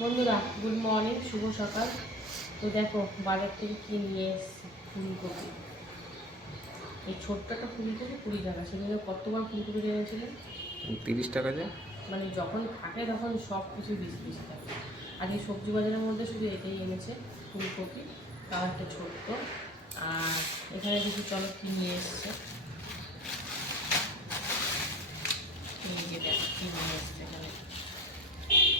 বন্ধুরা good morning শুভ সকাল। তো দেখো বাজার থেকে কি নিয়ে এসেছি? ফুলকপি। এই ছোট্ট একটা ফুলকপি কুড়ি টাকা। সেখানে কতবার ফুলকপি এনেছিলেন তিরিশ টাকা যে মানে যখন থাকে তখন সব কিছু বিশ বিশ থাকে আজকে সবজি বাজারের মধ্যে শুধু এটাই এনেছে ফুলকপি তাও একটা ছোট্ট। আর এখানে কিছু চলো কি নিয়ে এসছে। এই যে দেখো কি নিয়ে এসছে এখানে।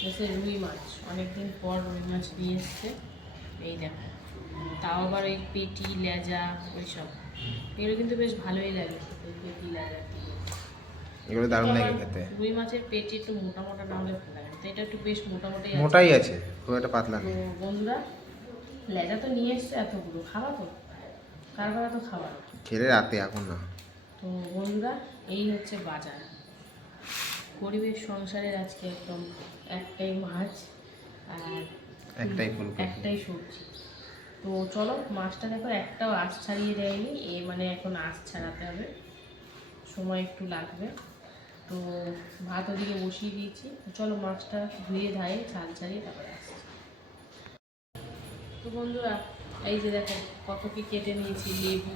এসে রুই মাছ। অনেকদিন পর রুই মাছ নিয়ে এসছে। এই দেখো তাও আবার ওই পেটি লেজা ওইসব। এগুলো কিন্তু বেশ ভালোই লাগে ওই পেটি লেজা এগুলো দারুণ লাগে খেতে। রুই মাছের পেটি একটু মোটা মোটা না হলে ভালো লাগে না। তো এটা একটু বেশ মোটামুটি মোটাই আছে খুব একটা পাতলা নেই। বন্ধুরা লেজা তো নিয়ে এসছে এতগুলো। খাওয়া তো? কার কারা তো খাওয়া খেলে রাতে এখন না। তো বন্ধুরা এই হচ্ছে বাজার। পরিবেশ সংসারের আজকে একদম একটাই মাছ আর একটাই ফুলকপি। একটাই সবজি। তো চলো মাছটা দেখো একটাও আঁশ ছাড়িয়ে দেয়নি। এ মানে এখন আঁশ ছাড়াতে হবে। সময় একটু লাগবে। তো ভাত ওদিকে বসিয়ে দিয়েছি। চলো মাছটা ধুয়ে ধায়ে ছাল ছাড়িয়ে তারপরে আসছি। তো বন্ধুরা এই যে দেখো কত কি কেটে নিয়েছি লেবু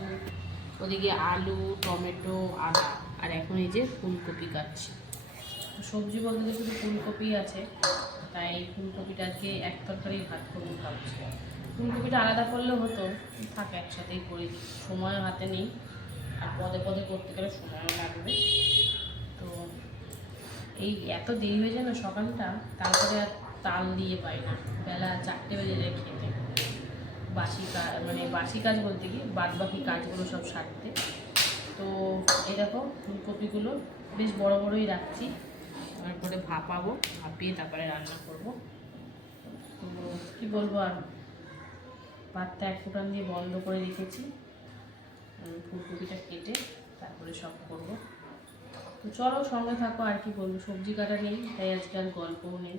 ওদিকে আলু টমেটো আদা আর এখন এই যে ফুলকপি কাটছি। সবজি বলতে তো শুধু ফুলকপি আছে, তাই ফুলকপিটাকে এক তরকারি ভাত করব ভাবছি। ফুলকপিটা আলাদা করলে হতো, থাক একসাথেই করি সময় হাতে নেই, আর পদে পদে করতে গেলে সময়ও লাগবে। তো এই এত দেরি হয়ে যায় না সকালটা, তারপরে আর তাল দিয়ে পাই না, বেলা চারটে বেজে যায় খেতে। বাসি কাজ মানে বাসি কাজ বলতে কি বাদ বাকি কাজগুলো সব সারতে। তো দেখো ফুলকপিগুলো বেশ বড় বড়ই রাখছি। তারপরে ভাপাবো, ভাপিয়ে তারপরে রান্না করব। তো কী বলব আর? ভাতটা এক ফুটান দিয়ে বন্ধ করে রেখেছি। ফুলকপিটা কেটে তারপরে সব করব। তো চলো সঙ্গে থাকো, আর কি বলব? সবজি কাটা নেই, তাই আজকে আর গল্পও নেই।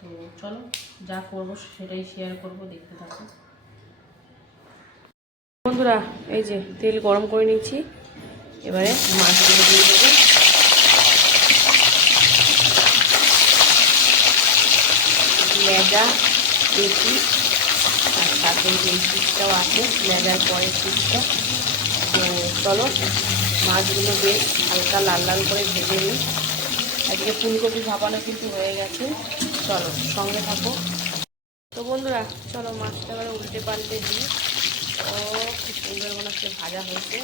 তো চলো, যা করব সেটাই শেয়ার করব, দেখতে থাকো। বন্ধুরা, এই যে তেল গরম করে নিচ্ছি এবারে মাছগুলো দিয়ে দেবো। লেজা পেটি আর সাথে যে পিসটাও আছে লেজার পরের পিসটা তো চলো, মাছগুলো বেশ হালকা লাল লাল করে ভেজে নিই। আজকে ফুলকপি ভাপানো কিন্তু হয়ে গেছে। চলো, সঙ্গে থাকো। তো বন্ধুরা, চলো মাছটা এবারে উল্টে পাল্টে দিই। ও খুব সুন্দর মনে হচ্ছে ভাজা হয়েছে।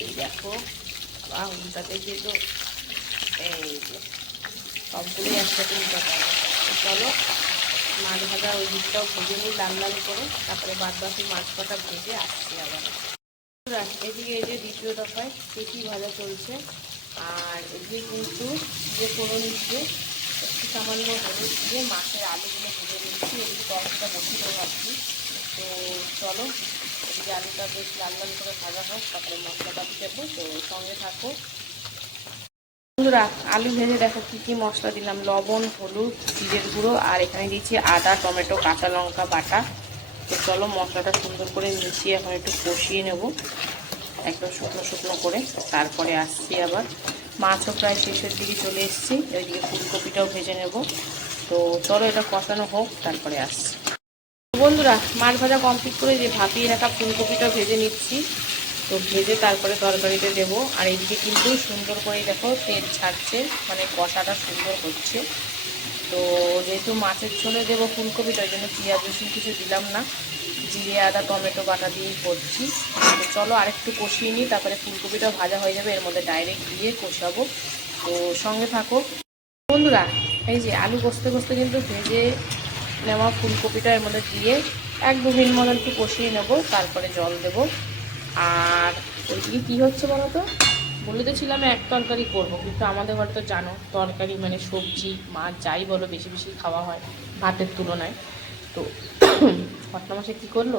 এই দেখো বা উল্টাতে গিয়ে তো এই সবগুলোই একসাথে উল্টাতে হবে। চলো। মাছ ভাজা ওই দিকটাও ভেজে নিই, লাল লাল করে। তারপরে বাদ বাকি মাছ কটা ভেজে আসছি আবার। এদিকে এই যে দ্বিতীয় দফায় পেটি ভাজা চলছে। আর এদিকে কিন্তু যে ফোড়ন দিয়ে একটু সামান্য হলুদ দিয়ে মাছের আলুগুলো ভেজে নিচ্ছি। এদিকে তরকারিটা বসিয়ে ভাবছি তো চলো, এদিকে আলুটা বেশ লাল লাল করে ভাজা হোক, তারপরে মশলাটা দেবো। তো সঙ্গে থাকো। বন্ধুরা, আলু ভেজে দেখো কী কী মশলা দিলাম। লবণ, হলুদ, জিরের গুঁড়ো, আর এখানে দিয়েছি আদা, টমেটো, কাঁচা লঙ্কা বাটা। তো চলো মশলাটা সুন্দর করে মিশিয়ে এখন একটু কষিয়ে নেব, একদম শুকনো শুকনো করে। তারপরে আসছি আবার। মাছও প্রায় শেষের দিকে চলে এসেছি। ওইদিকে ফুলকপিটাও ভেজে নেব। তো চলো এটা কষানো হোক, তারপরে আসছি। বন্ধুরা, মাছ ভাজা কমপ্লিট করে যে ভাপিয়ে রাখা ফুলকপিটা ভেজে নিচ্ছি। তো ভেজে তারপরে তরকারিতে দেব। আর এইদিকে কিন্তু সুন্দর করেই দেখো তেল ছাড়ছে মানে কষাটা সুন্দর হচ্ছে। তো যেহেতু মাছের ঝোলে দেবো ফুলকপিটা ওই জন্য পেঁয়াজ রসুন কিছু দিলাম না। জিরে, আদা, টমেটো বাটা দিয়েই করছি। তো চলো আরেকটু কষিয়ে নিই, তারপরে ফুলকপিটা ভাজা হয়ে যাবে, এর মধ্যে ডাইরেক্ট দিয়ে কষাবো। তো সঙ্গে থাকো। বন্ধুরা, এই যে আলু কষতে কষতে কিন্তু ভেজে নেওয়া ফুলকপিটা এর মধ্যে দিয়ে এক দু মিনিট মতো একটু কষিয়ে নেব, তারপরে জল দেব। আর ওইদিকে কী হচ্ছে বলো তো? বলে তো ছিলাম এক তরকারি করব, কিন্তু আমাদের ঘরে তো জানো, তরকারি মানে সবজি, মাছ যাই বলো, বেশি বেশি খাওয়া হয় ভাতের তুলনায়। তো ঘটনা মাসে কী করল?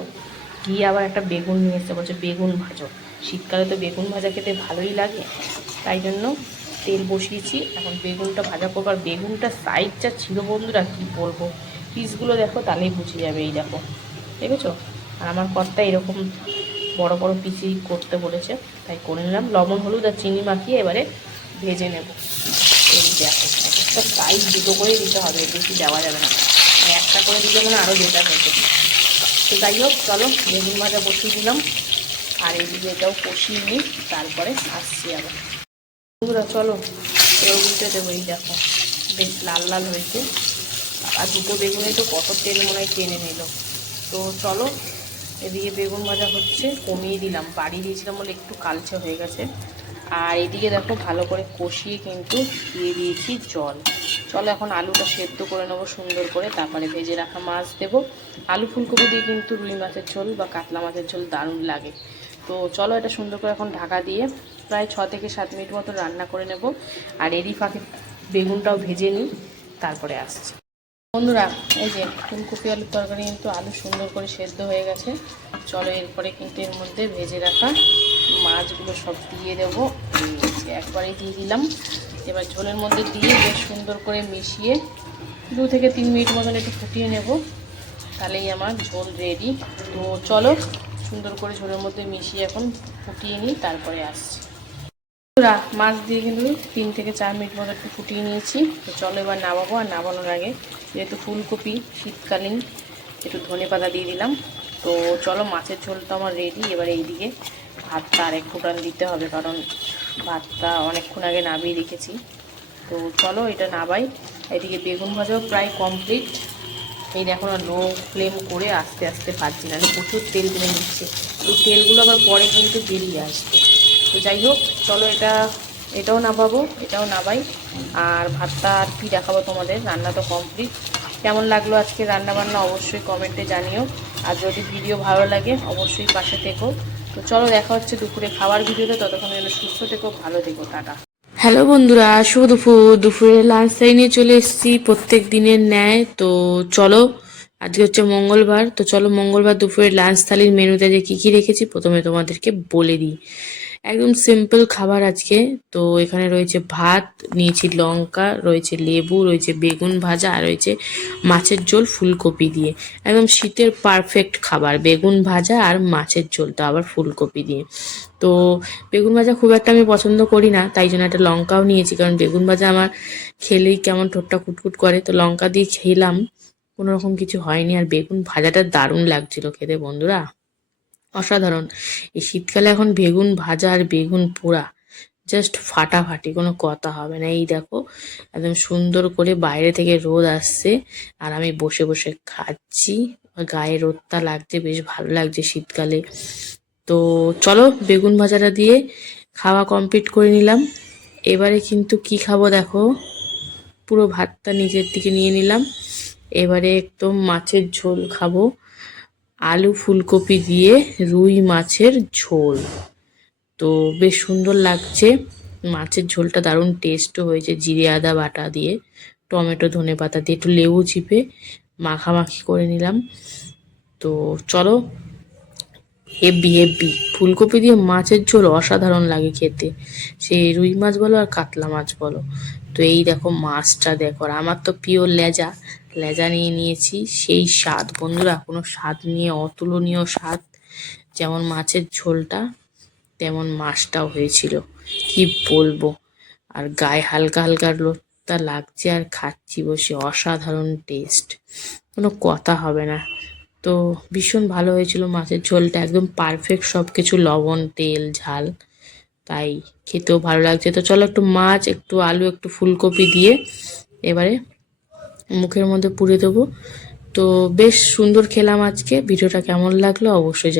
গিয়ে আবার একটা বেগুন নিয়ে এসে বলছে বেগুন ভাজো। শীতকালে তো বেগুন ভাজা খেতে ভালোই লাগে, তাই জন্য তেল বসিয়েছি, এখন বেগুনটা ভাজা করব। আর বেগুনটা সাইজ যা ছিল বন্ধুরা, কী বলব? পিসগুলো দেখো, তাহলেই বুঝে যাবে, এই দেখো। দেখেছ? আর আমার কর্তা এরকম বড় বড় পিসি করতে বলেছে। তাই করে নিলাম। লবণ, হলুদ আর চিনি মাখিয়ে এবারে ভেজে নেব। এই দেখো তো সাইজ দুটো করেই দিতে হবে, বেশি দেওয়া যাবে না। মানে একটা করে দিলে মানে আরও বেটার হতো। তো যাই হোক, চলো, বেগুন ভাজা বসিয়ে দিলাম। আর এদিকে এটাও কষিয়ে নিই, তারপরে আসছি আবার। বন্ধুরা, চলো এবার উল্টে দেবো, এই দেখো, বেশ লাল লাল হয়েছে। আর দুটো বেগুনে তো কত তেল মনে হয় টেনে নিল। তো চলো এদিকে বেগুন ভাজা হচ্ছে, কমিয়ে দিলাম। বাড়ি দিয়েছিলাম বলে একটু কালচে হয়ে গেছে। আর এদিকে দেখো ভালো করে কষিয়ে কিন্তু দিয়ে দিয়েছি জল। চলো এখন আলুটা সেদ্ধ করে নেব, সুন্দর করে। তারপরে ভেজে রাখা মাছ দেবো। আলু ফুলকপি দিয়ে কিন্তু রুই মাছের ঝোল বা কাতলা মাছের ঝোল দারুণ লাগে। তো চলো এটা সুন্দর করে এখন ঢাকা দিয়ে প্রায় ছ থেকে সাত মিনিট মতো রান্না করে নেব। আর এরই ফাঁকে বেগুনটাও ভেজে নিই, তারপরে আসছি। বন্ধুরা এই যে ফুলকপি আলুর তরকারি কিন্তু আলু সুন্দর করে সেদ্ধ হয়ে গেছে। চলো এরপরে কিন্তু এর মধ্যে ভেজে রাখা মাছগুলো সব দিয়ে দেবো। একবারেই দিয়ে দিলাম। এবার ঝোলের মধ্যে দিয়ে বেশ সুন্দর করে মিশিয়ে দু থেকে তিন মিনিট মতন একটু ফুটিয়ে নেব। তাহলেই আমার ঝোল রেডি তো চলো সুন্দর করে ঝোলের মধ্যে মিশিয়ে এখন ফুটিয়ে নিই তারপরে আসছি। বন্ধুরা, মাছ দিয়ে কিন্তু তিন থেকে চার মিনিট মতো একটু ফুটিয়ে নিয়েছি। তো চলো এবার নামাবো আর নামানোর আগে যেহেতু ফুলকপি শীতকালীন, একটু ধনে পাতা দিয়ে দিলাম। তো চলো, মাছের ঝোলটা আমার রেডি এবার এইদিকে ভাতটা আর এক ফুটান দিতে হবে, কারণ ভাতটা অনেকক্ষণ আগে নামিয়ে রেখেছি। তো চলো, এটা নাবাই। এদিকে বেগুন ভাজাও প্রায় কমপ্লিট এই দেখো না লো ফ্লেম করে আস্তে আস্তে ভাজছি না আমি প্রচুর তেল টেনে নিচ্ছে। এই তেলগুলো আবার পরে কিন্তু বেরিয়ে আসবে। তো যাই হোক, চলো, এটা এটাও নামাবো, এটাও নাবাই আর ভাতটা আর কি দেখাবো তোমাদের? রান্না তো কমপ্লিট কেমন লাগল আজকে রান্না বান্না অবশ্যই কমেন্টে জানিও। আর যদি ভিডিও ভালো লাগে, অবশ্যই পাশে থেকো। তো চলো দেখা হচ্ছে দুপুরে খাবার ভিডিওতে। ততক্ষণ যেন সুস্থ থেকো, ভালো থেকো, টাটা। হ্যালো বন্ধুরা, শুভ দুপুর। দুপুরে লাঞ্চ টাইম চলে এসেছি প্রত্যেক দিনের ন্যায়। তো চলো, আজকে হচ্ছে মঙ্গলবার। তো চলো মঙ্গলবার দুপুরে লাঞ্চ থালির মেনুতে যে কী কী রেখেছি, প্রথমে তোমাদেরকে বলে দিই। একদম সিম্পল খাবার আজকে। তো এখানে রয়েছে ভাত, নিয়েছি লঙ্কা, রয়েছে লেবু, রয়েছে বেগুন ভাজা, আর রয়েছে মাছের ঝোল ফুলকপি দিয়ে। একদম শীতের পারফেক্ট খাবার, বেগুন ভাজা আর মাছের ঝোল, তো আবার ফুলকপি দিয়ে। তো বেগুন ভাজা খুব একটা আমি পছন্দ করি না, তাই জন্য একটা লঙ্কাও নিয়েছি, কারণ বেগুন ভাজা আমার খেলেই কেমন ঠোঁটটা কুটকুট করে। তো লঙ্কা দিয়ে খেলাম, কোনো রকম কিছু হয়নি, আর বেগুন ভাজাটা দারুণ লাগছিল খেতে, বন্ধুরা। অসাধারণ। এই শীতকালে এখন বেগুন ভাজা আর বেগুন পোড়া জাস্ট ফাটাফাটি, কোনো কথা হবে না। এই দেখো, একদম সুন্দর করে বাইরে থেকে রোদ আসছে আর আমি বসে বসে খাচ্ছি। গায়ে রোদটা লাগছে, বেশ ভালো লাগছে শীতকালে। তো চলো বেগুন ভাজাটা দিয়ে খাওয়া কমপ্লিট করে নিলাম। এবারে কিন্তু কি খাব দেখো? পুরো ভাতটা নিজের দিকে নিয়ে নিলাম। এবারে একদম মাছের ঝোল খাব। আলু ফুলকপি দিয়ে রুই মাছের ঝোল। তো বেশ সুন্দর লাগছে। মাছের ঝোলটা দারুণ টেস্টও হয়েছে। জিরে, আদা, বাটা দিয়ে, টমেটো, ধনে পাতা দিয়ে একটু লেবু চিপে মাখামাখি করে নিলাম। তো চলো হেভি হেভি ফুলকপি দিয়ে মাছের ঝোল অসাধারণ লাগে খেতে। সে রুই মাছ বলো আর কাতলা মাছ বলো। তো এই দেখো মাছটা দেখো। আর আমার তো প্রিয় লেজা। লেজা নিয়ে নিয়েছি। সেই স্বাদ, বন্ধুরা, কোনো স্বাদ নিয়ে, অতুলনীয় স্বাদ, যেমন মাছের ঝোলটা, তেমন মাছটাও হয়েছিল। কি বলব? আর গায়ে হালকা হালকা লোকটা লাগছে আর খাচ্ছি বসে, অসাধারণ টেস্ট কোনো কথা হবে না। তো ভীষণ ভালো হয়েছিল মাছের ঝোলটা, একদম পারফেক্ট সব কিছু লবণ, তেল, ঝাল, তাই খেতেও ভালো লাগছে। তো চলো একটু মাছ, একটু আলু, একটু ফুলকপি দিয়ে এবারে মুখের মধ্যে পুরে দেবো। তো বেশ সুন্দর খেলাম আজকে। ভিডিওটা কেমন লাগল অবশ্যই